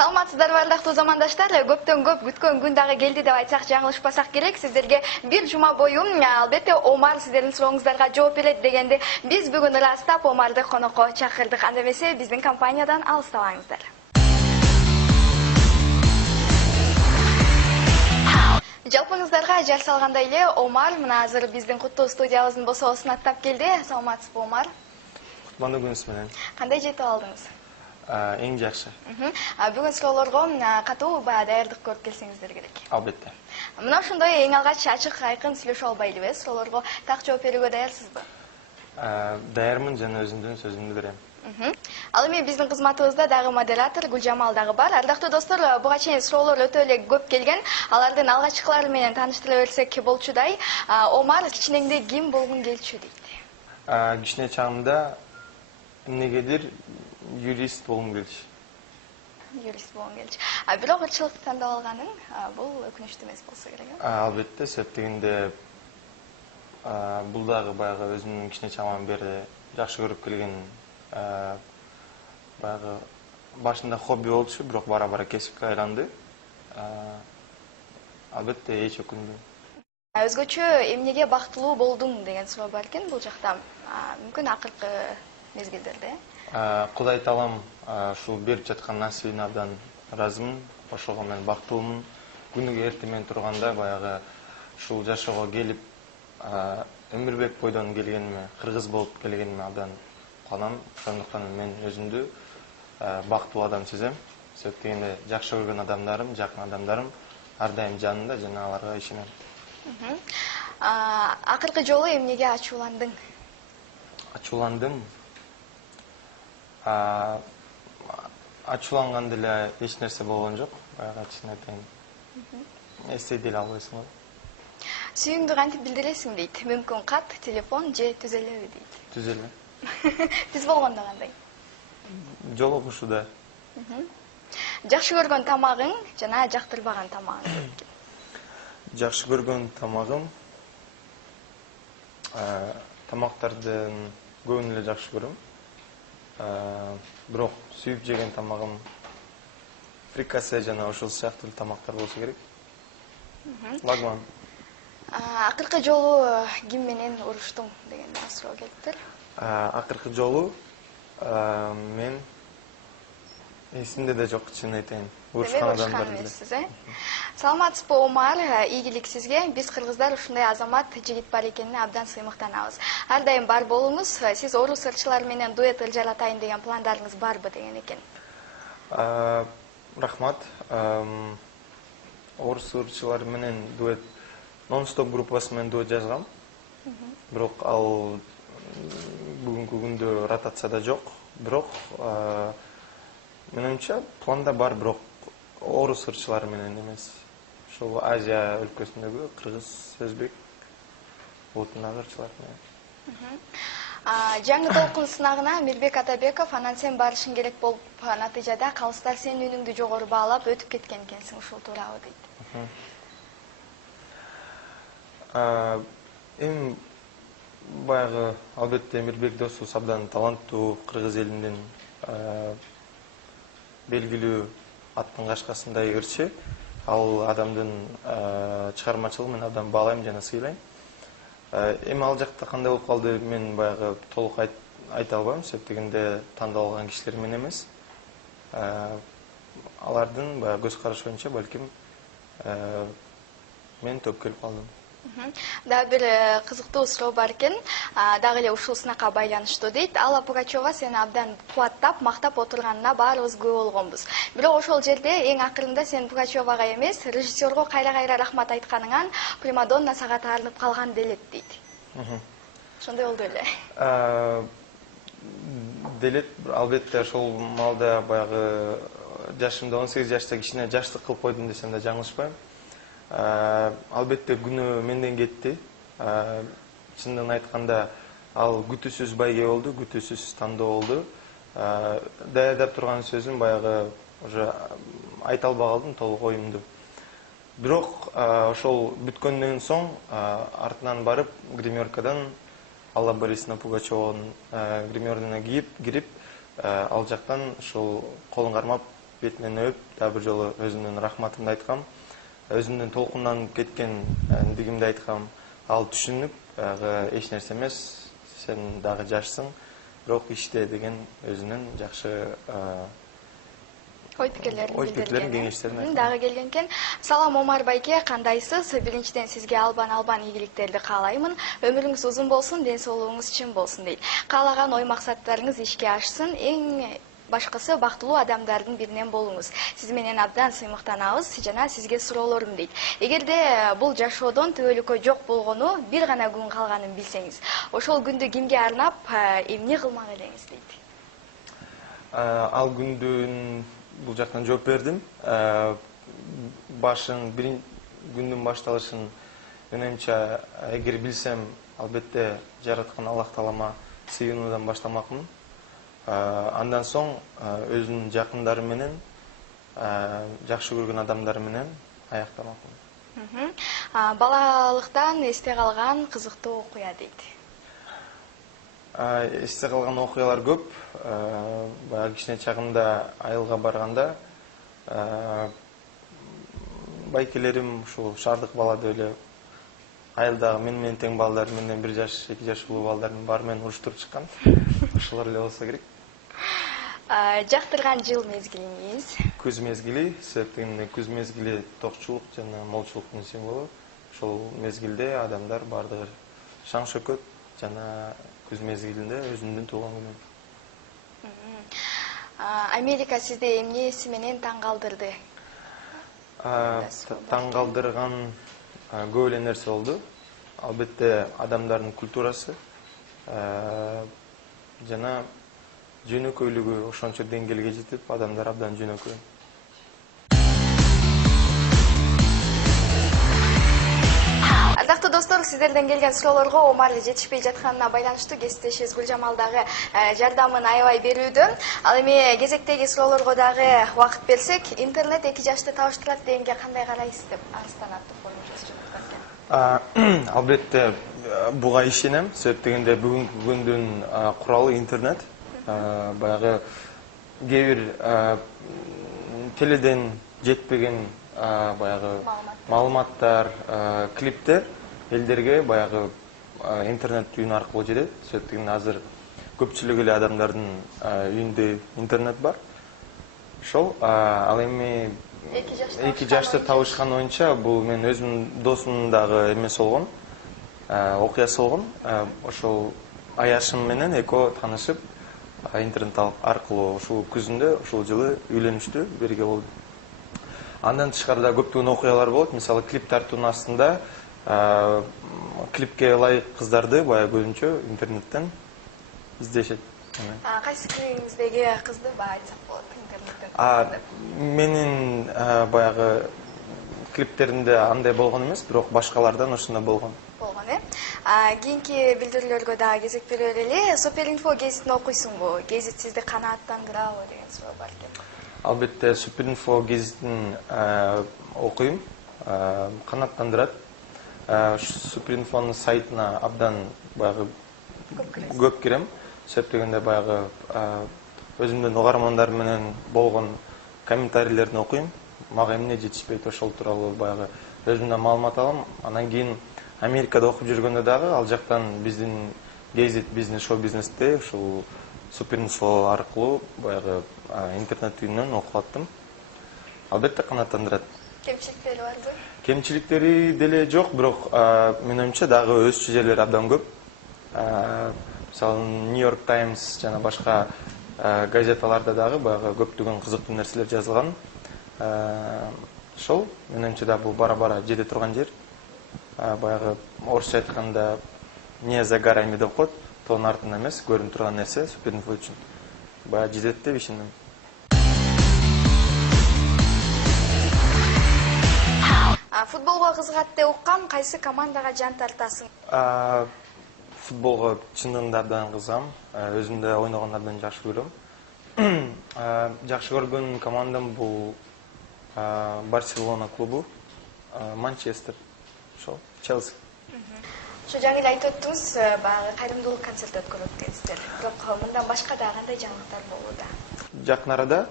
Саламатсыздарбы ардактуу замандаштар, көптөн көп күткөн күн дагы келди деп айтсак жаңылышпасак керек. Сиздерге бир жума бою албетте Омар сиздердин сурооңуздарга жооп берет дегенди биз бүгүн ырастап Омарды конокко чакырдык. Анда эмесе биздин компаниядан алыстабаңыздар. Жалпыңыздарга жар салгандай эле Омар мына азыр биздин куттуу студиябыздын босоосун аттап келди. Саламатсызбы, Омар? Кутмандуу күнүңүз менен. Кандай жетип алдыңыз? Эң жакшы. Бүгүн суроолорго катуу даярдык көрүп келсеңиздер керек. Албетте. Мына ошондой эң алгач ачык айкын сүйлөшүп албайлыбы? Суроолорго так жооп берүүгө даярсызбы? Даярмын жана өзүмдүн сөзүмдү берем. Ал эми биздин кызматыбызда дагы модератор Гүлжамал дагы бар. Ардактуу достор, буга чейин суроолор өтө эле көп келген. Алардын алгачкылары менен тааныштыра берсек болчудай. Омар, кичинеңде ким болгун келчү дейт? Кичине чагымда эмнегедир юрист болгум келчү. Юрист болгун келчү. Бирок ырчылыкты тандап алганың бул өкүнүчтүү эмес болсо керек. Албетте, себеп дегенде бул дагы баягы өзүмдүн кичине чагымдан бери жакшы көрүп келген баягы башында хобби болчу, бирок бара-бара кесипке айланды. Албетте эч өкүнбөйм. Өзгөчө эмнеге бактылуу болдуң деген суроо бар экен бул жакта. Мүмкүн акыркы мезгилдерде. Кудай таалам ушул берип жаткан насибине абдан ыраазымын. Ошого мен бактылуумун. Күнүгө эртең менен турганда баягы ушул жашоого келип, Өмүрбек бойдон келгениме, кыргыз болуп келгениме абдан кубанам. Ошондуктан мен өзүмдү бактылуу адам сезем. Себеп дегенде жакшы көргөн адамдарым, жакын адамдарым ар дайым жанымда жана аларга ишенем. Акыркы жолу эмнеге ачууландың? Ачууландым. Ачууланган деле эч нерсе болгон жок. Баягы чын айтайын. Эстей деле албайсың го. Сүйүүңдү кантип билдиресиң дейт. Мүмкүн кат, телефон же түз элеби дейт. Түз эле. Түз болгондо кандай? Жолугушууда. Жакшы көргөн тамагың жана жактырбаган тамагың. Жакшы көргөн тамагым тамактардын көбүн эле жакшы көрөм. Бирок сүйүп жеген тамагым фрикасе жана ошол сыяктуу тамактар болсо керек. Лагман. Акыркы жолу ким менен уруштуң деген суроо келиптир. Акыркы жолу мен эсимде да жок, чын айтайын. Урушканадан бери. Саламатсызбы, Омар? Ийгилик сизге. Биз кыргыздар ушундай азамат жигит бар экенине абдан сыймыктанабыз. Ар дайым бар болуңуз. Сиз орус ырчылар менен дуэт ыржалатайын деген пландарыңыз барбы деген экен. Рахмат. Орус ырчылар менен дуэт Non-Stop группасы менен дуэт жазгам. Бирок ал бүгүнкү күндө ротацияда жок. Бирок менимче планда бар, бирок орус ырчылары менен эмес. Ошол Азия өлкөсүндөгү кыргыз, өзбек улутундагы ырчылар менен. Жаңы толкун сынагына Мирбек Атабеков анан сен барышың керек болуп, натыйжада калыстар сенин үнүңдү жогору баалап өтүп кеткен экенсиң, ушул туурабы дейт. Эми баягы албетте Мирбек досубуз абдан таланттуу, кыргыз элинин белгилүү аттын кашкасындай ырчы. Ал адамдын чыгармачылыгын мен абдан баалайм жана сыйлайм. Эми ал жакта кандай болуп калды, мен баягы толук айта албайм, себеп дегенде тандап алган кишилер мен эмес. Алардын баягы көз карашы боюнча балким мен топ келип калдым. Дагы бир кызыктуу суроо бар экен. Дагы эле ушул сынакка байланыштуу дейт. Алла Пугачева сени абдан кубаттап, мактап отурганына баарыбыз күбө болгонбуз. Бирок ошол жерде эң акырында сен Пугачевага эмес, режиссерго кайра-кайра рахмат айтканыңан примадонна сага таарынып калган делет дейт. Ошондой болду эле. Делет албетте ошол маалда баягы жашымда 18 жашта кичине жаштык кылып койдум десем да жаңылышпайм. Албетте күнөө менден кетти. Чындыгын айтканда ал күтүүсүз байге болду, күтүүсүз тандоо болду. Даярдап турган сөзүм баягы уже айта албай калдым толук оюмду. Бирок ошол бүткөндөн соң артынан барып гримеркадан Алла Борисовна Пугачеванын гримердине кирип, ал жактан ошол колун кармап бетинен өп, дагы бир жолу өзүмдүн рахматымды айткам. Өзүмдүн толкунданып кеткендигимди айткам. Ал түшүнүп, эч нерсе эмес, сен дагы жашсың, бирок иште деген өзүнүн жакшы ой пикирлерин билдирген, кеңештерин айткан. дагы келген экен. Салам Омар байке, кандайсыз? Биринчиден сизге албан ийгиликтерди каалаймын. Өмүрүңүз узун болсун, ден соолугуңуз чың болсун дейт. Каалаган ой максаттарыңыз ишке ашсын. Эң башкысы бактылуу адамдардын биринен болуңуз. Сиз менен абдан сыймыктанабыз жана сизге суроолорум дейт. Эгерде бул жашоодон түбөлүккө жок болгону бир гана күн калганын билсеңиз, ошол күндү кимге арнап, эмне кылмак элеңиз дейт. Ал күндүн бул жактан жооп бердим. Күндүн башталышын менимче эгер билсем, албетте жараткан Аллах Таалама сыйынуудан баштамакмын. Андан соң өзүнүн жакындары менен, жакшы көргөн адамдары менен аяктамакмын. Балалыктан эсте калган кызыктуу окуя дейт. Эсте калган окуялар көп. Баягы кичине чагымда айылга барганда байкелерим ушул шаардык балада эле айылдагы менен тең балдар, менден 1 жаш, 2 жаш улуу балдардын баары менен уруштуруп чыккан. Ошолор эле болсо керек. Жактырган жыл мезгилиңиз? Күз мезгили, себептен күз мезгили токчулук жана молчулуктун символу. Ошол мезгилде адамдар бардыгы шаң шөкөт жана күз мезгилинде өзүмдүн туулган күнүм. Америка сизди эмнеси менен таң калтырды? Таң калтырган көп эле нерсе болду. Албетте адамдардын культурасы жана жөнөкөйлүгү ошончо деңгээлге жетип, адамдар абдан жөнөкөй. Ардактуу достор, сиздерден келген суроолорго Омар жетишпей жатканына байланыштуу кесиптешибиз Гүлжамал дагы жардамын аябай берүүдө. Ал эми кезектеги суроолорго дагы убакыт берсек, интернет 2 жашты табыштырат дегенге кандай карайсыз деп Арыстан аттуу коюмчубуз. Албетте буга ишенем, себеп дегенде бүгүнкү күндүн куралы интернет. Баягы кээ бир теледен жетпеген баягы маалыматтар, клиптер элдерге баягы интернет үйүн аркылуу жетет. Себеп дегенде азыр көпчүлүк эле адамдардын үйүндө интернет бар. Ошол ал эми 2 жашты табышкан боюнча бул мен өзүмдүн досумдун дагы эмеси болгон, окуясы болгон. Ошол аяшым менен экөө таанышып, интернет аркылуу ушул күзүндө ушул жылы үйлөнүштү, бирге болду. Андан тышкары көптөгөн окуялар болот. Мисалы, клип тартуунун астында клипке ылайык кыздарды баягы көбүнчө интернеттен издешет. Кайсы клипиңиздеги кызды айтсак болот интернеттен? Менин баягы клиптеримде андай болгон эмес, бирок башкалардан ошондой болгон. Кийинки билдирүүлөргө дагы кезек бере берели. Суперинфо гезитин окуйсуңбу? Гезит сизди канааттандырабы деген суроо бар экен. Албетте Суперинфо гезитин окуйм, канааттандырат. Суперинфонун сайтына абдан баягы көп кирем. Себеп дегенде баягы өзүмдүн угармандар менен болгон комментарийлерин окуйм. Мага эмне жетишпейт, ошол тууралуу баягы өзүмдөн маалымат алам. Анан кийин Америкада окуп жүргөндө дагы ал жактан биздин гезит, бизнес, шоу бизнесте ушул Суперинфо аркылуу баягы интернет үйүнөн окуп аттым. Албетте канааттандырат. Кемчиликтери барбы? Кемчиликтери деле жок, бирок менин оюмча дагы өсчү жерлери абдан көп. Мисалы, Нью-Йорк Таймс жана башка газеталарда дагы баягы көптөгөн кызыктуу нерселер жазылган. Ошол менин оюмча да бул бара-бара жете турган жер. Баягы орусча айтканда не за горами деп коет, тоонун артында эмес, көрүнүп турган нерсе Суперинфо үчүн баягы жетет деп ишенем. Футболго кызыгат деп уккам, кайсы командага жан тартасың? Футболго чындыгында абдан кызыгам, өзүм да ойногонду абдан жакшы көрөм. Жакшы көргөн командам бул Барселона клубу, Манчестер, ошол Челси. Ошо жаңы эле айтып өттүңүз, баягы кайрымдуулук концерти өткөрөт экенсиздер. Бирок мындан башка да кандай жаңылыктар болууда? Жакын арада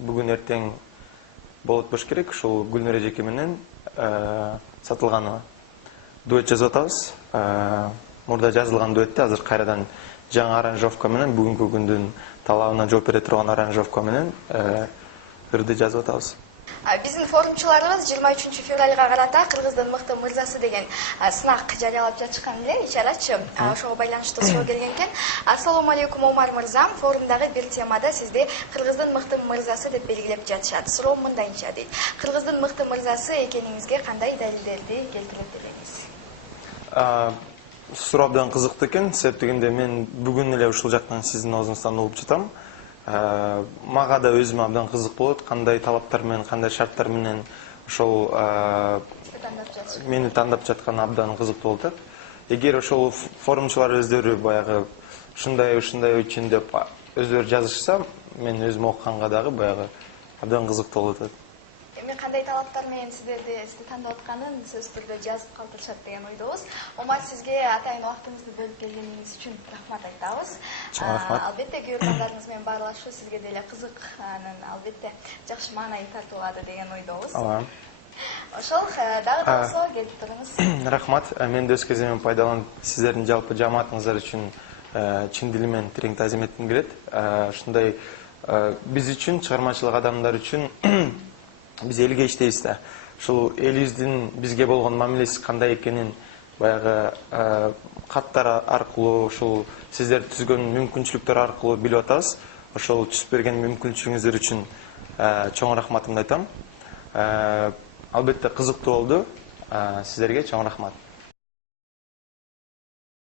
бүгүн эртең болот болуш керек. Ушул Гүлнур эжеке менен Сатылганова дуэт жазып атабыз. Мурда жазылган дуэтти азыр кайрадан жаңы аранжировка менен бүгүнкү күндүн талабына жооп бере турган аранжировка менен ырды жазып атабыз. Биздин форумчуларыбыз 23 февралга карата Кыргыздын мыкты мырзасы деген сынак жарыялап жатышкан эле, ичарачы. Ошого байланыштуу суроо келген экен. Ассалому алейкум, Омар мырзам. Форумдагы бир темада сизди Кыргыздын мыкты мырзасы деп белгилеп жатышат. Суроо мындайча дейт. Кыргыздын мыкты мырзасы экениңизге кандай далилдерди келтире бересиз? Суроо абдан кызыктуу экен. Себеп дегенде мен бүгүн эле ушул жактан сиздин оозуңуздан угуп жатам. Мага да өзүмө абдан кызык болот, кандай талаптар менен, кандай шарттар менен ошол мени тандап жатканы абдан кызыктуу болуп атат. Эгер ошол форумчулар өздөрү баягы ушундай үчүн деп өздөрү жазышса, мен өзүм окуганга дагы баягы абдан кызыктуу болуп атат. Эми кандай талаптар менен сизди тандап атканын сөзсүз түрдө жазып калтырышат деген ойдобуз. Омар, сизге атайын убактыңызды бөлүп келгениңиз үчүн рахмат айтабыз. Албетте көргөндарыңыз менен баарлашуу сизге деле кызык, анан албетте жакшы маанай тартып алады деген ойдобуз. Ошол дагы болсо келип туруңуз. Рахмат. Мен да өз кезегимден пайдаланып сиздердин жалпы жамаатыңыздар үчүн чын дилимен терең таазим этким келет. Ушундай биз үчүн, чыгармачылык адамдар үчүн биз элге иштейбиз да. Ушул элибиздин бизге болгон мамилеси кандай экенин баягы каттар аркылуу, ушул сиздер түзгөн мүмкүнчүлүктөр аркылуу билип атабыз. Ошол түзүп берген мүмкүнчүлүгүңүздөр үчүн чоң рахматымды айтам. Албетте кызыктуу болду. Сиздерге чоң рахмат.